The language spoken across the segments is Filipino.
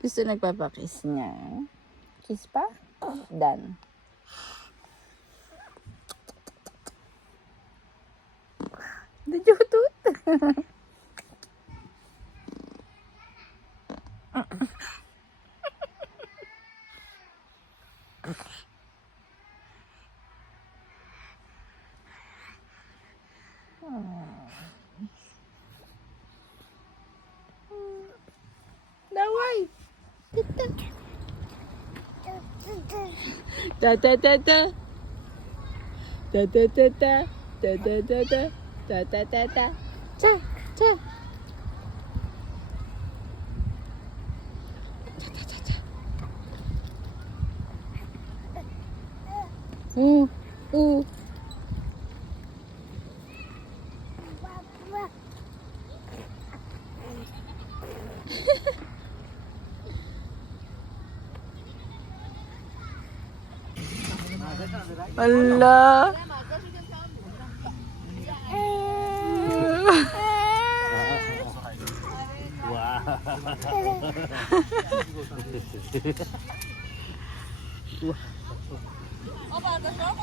Gusto nagpapakiss niya. Kiss pa? Done. Did you do it? Dawai. Ta ta ta ta. Ta ta ta ta. Ta ta ta ta. Ta ta ta ta. Cha cha. Ooh, ooh. Allah.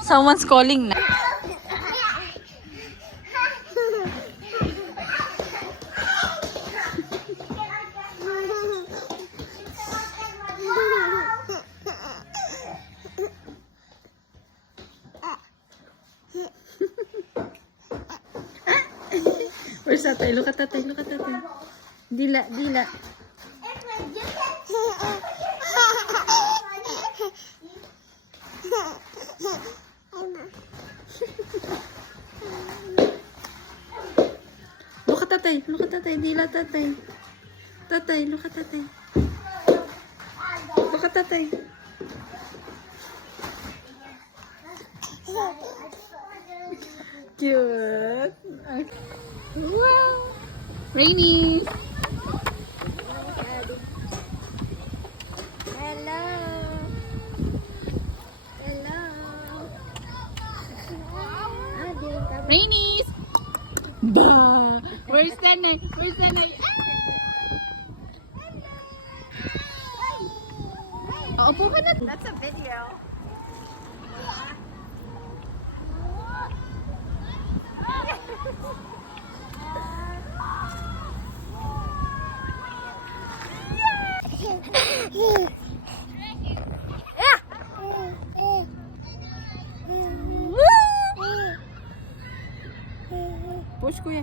Someone's calling na. Where's tatay? Look at tatay. Look at tatay. Dila, dila. Look at tatay. Look at tatay. Dila tatay. Tatay, look at tatay. Look at tatay. Cute. Wow. Rainy. Hello. Hello. Rainy. Bah. Where's Tanay? Where's Tanay? Ah! Upo ka na. That's a video. Push kuya.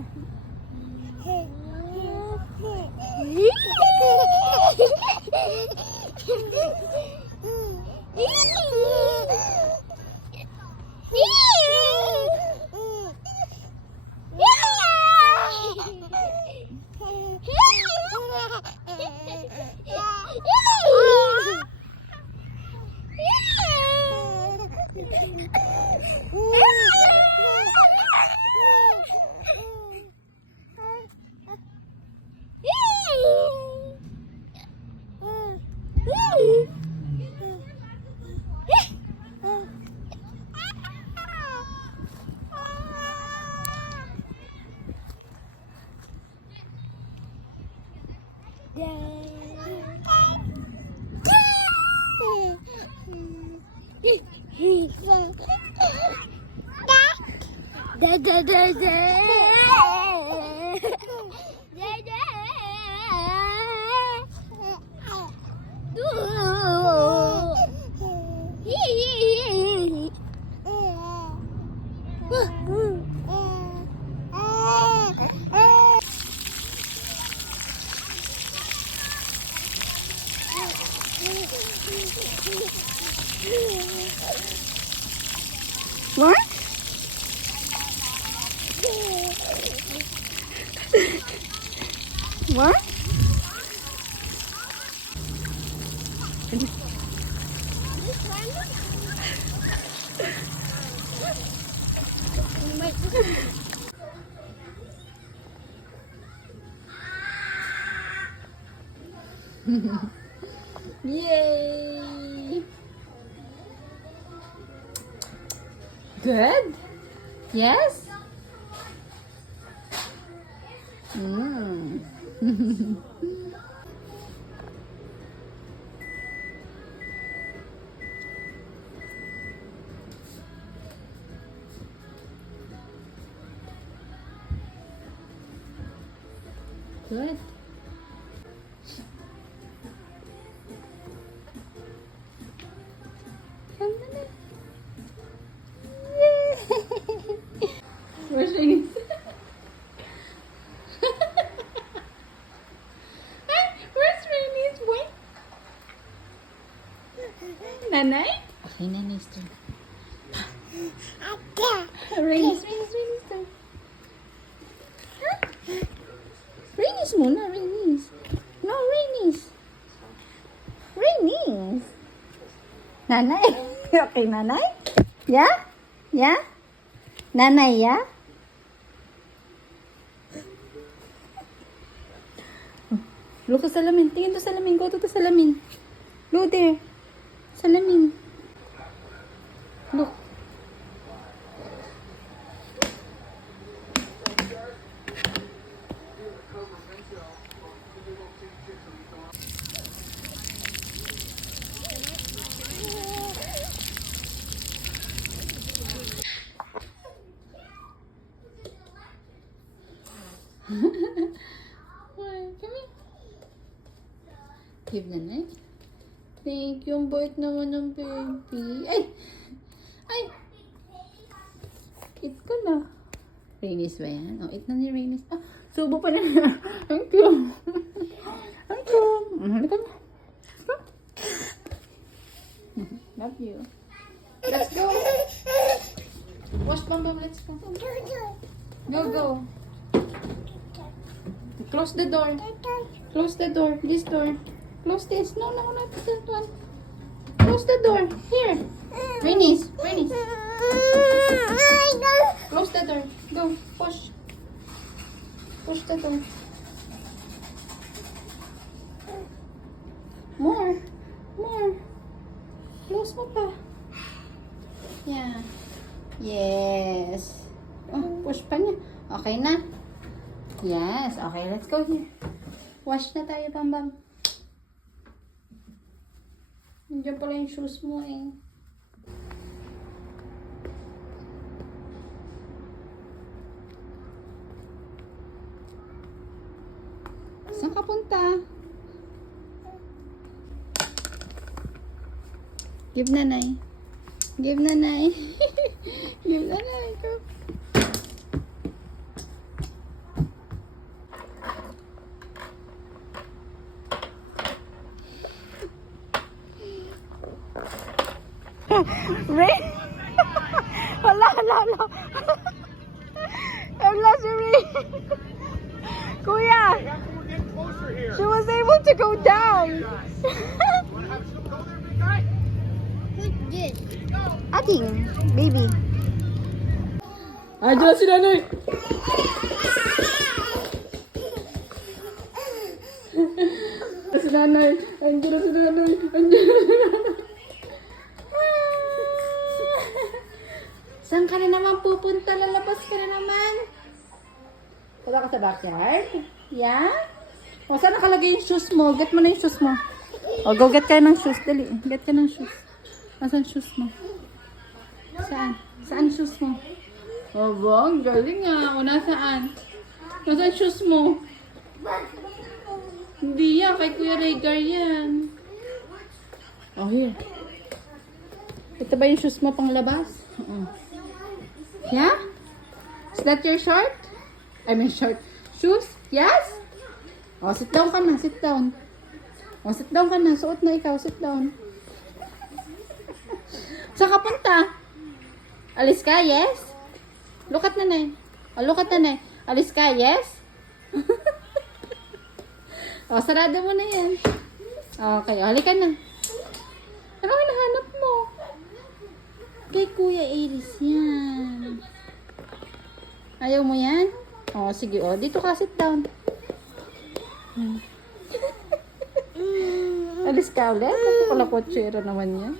What? What? Yay! Good? Yes? Good. Come na. Where's Rainy? Where's Rainy's way? Nanay? Okay, Nanay's turn. Rainy's turn. Rainy's muna, Rainy's. No, Rainy's. Rainy's. Nanay? Okay, Nanay? Yeah? Yeah? Nanay, yeah? Look sa salamin. Tingin to salamin. Go to salamin. Look there. Salamin. Look. Come here. Give Nanay. Thank you. Ang bait naman ng baby. Ay! Ay! Eat ko na. Rainy's ba yan? Oh, eat na ni Rainy's. Ah, subo pa na niya. Thank you. Thank you. Halika na. Love you. Let's go. Wash Bambam. Let's go. Go, go. Close the door. Close the door. This door. Close this. No, not that one. Close the door. Here. Rainy's. Close the door. Go. Push. Push the door. More. Close mo pa. Yeah. Yes. Oh, push pa niya. Okay na. Yes. Okay, let's go here. Wash na tayo, Bambam. Nandiyan pala yung shoes mo eh. Saan ka punta? Give Nanay. Give Nanay. Give Nanay. Go. Rain? Hala. Hala si Rain. Kuya, she was able to go down. Ating, baby. Andiyan si Nanay. Si Nanay. Andiyan si Nanay. Saan ka na naman pupunta? Lalabas ka na naman. Wala ka sa backyard? Yeah? O, saan nakalagay yung shoes mo? Get mo na yung shoes mo. O, go get ka ng shoes. Dali, get ka ng shoes. Nasaan shoes mo? Saan? Saan shoes mo? O, bong, galing nga. O, nasaan? Nasaan shoes mo? Hindi yan. Kay Kuya Rhaegar yan. O, here. Ito ba yung shoes mo pang labas? Oo. Yeah? Is that your short? I mean short. Shoes? Yes? Oh, sit down ka na. Sit down. Oh, sit down ka na. Suot na ikaw. Sit down. Saan ka punta? Alis ka? Yes? Look at Nanay. Oh, look at Nanay. Alis ka? Yes? Oh, sarado mo na yan. Okay, halika na. Ano hinahanap mo? Kay Kuya Aries yan. Ayaw mo yan? O, sige. O, dito ka. Sit down. Alis ka ulit? Ako pala kotsera naman yan.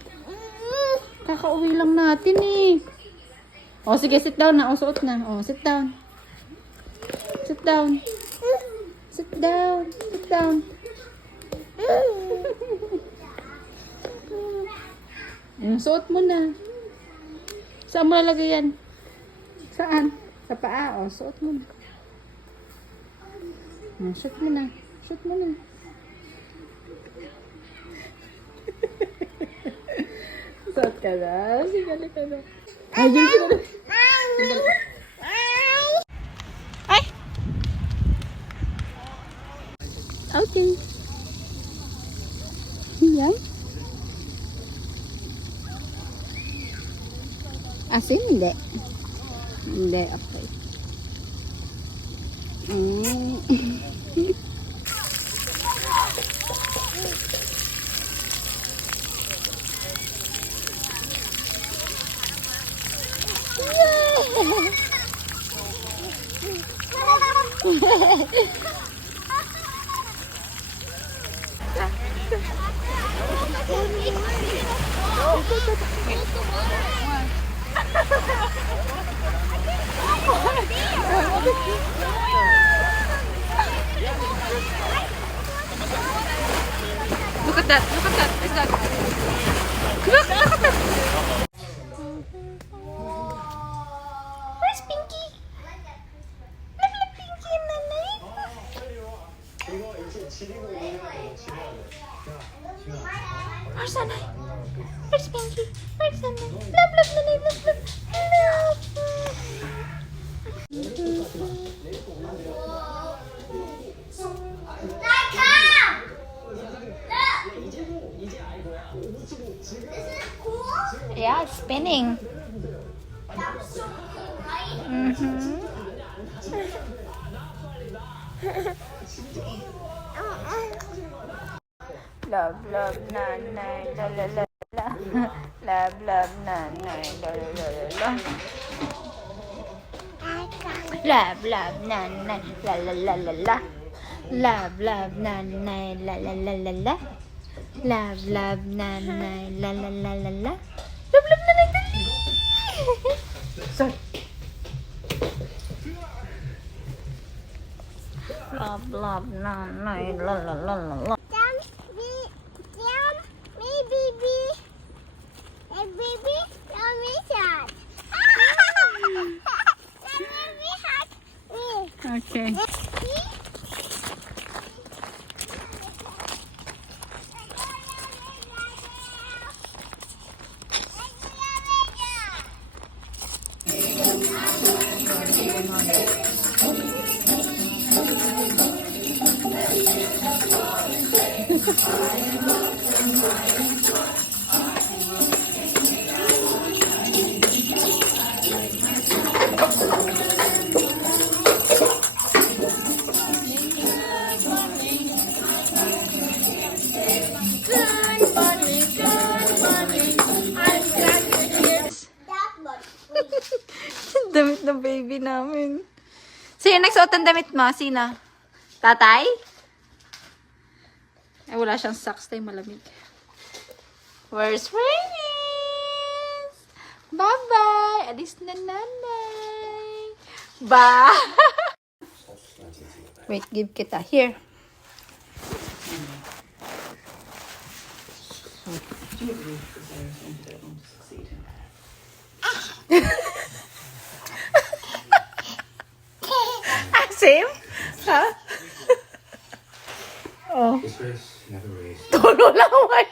Kakauwi lang natin eh. O, sige. Sit down na. O, suot na. O, sit down. Sit down. Sit down. Sit down. Suot mo na. Saan mo lalagay yan? Saan? Sa paa. O, suot mo na. Shoot mo na. Shoot mo na. Suot ka na. Sige, ka na. Ayun ka na. Ay! Okay. Yan. Asin? Hindi. Hindi, okay. Look at that. Look at that. What's that? Look at that. Where's Pinky? Look, Pinky and Nanay. Where's Nanay? Where's Pinky? Where's Nanay? Love, Nanay. Love. Yeah, it's spinning. Love, nanay, la la la la. Love, nanay, la la la la. Love, nanay, la la la la la. Love, nanay, la la la la la. Love, nanay, la la la la la. Love, nanay, dali. Sorry. Love, nanay, la la la la la. Okay. Damit ng baby namin. Sino nagsuot ng damit mo? Sino? Tatay? Ay, wala siyang socks. Tayo malamig. Where's Reyes? Bye-bye! Alis na nanay. Bye! Wait, give kita. Here. Same? Ha? Oh. Tolo lang ay.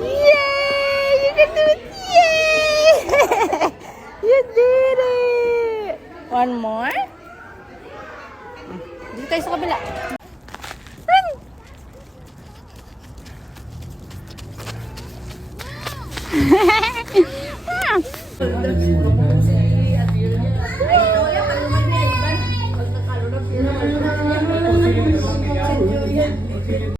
Yay! You can do it! Yay! You did it! One more? Dito tayo sa kabila. Run!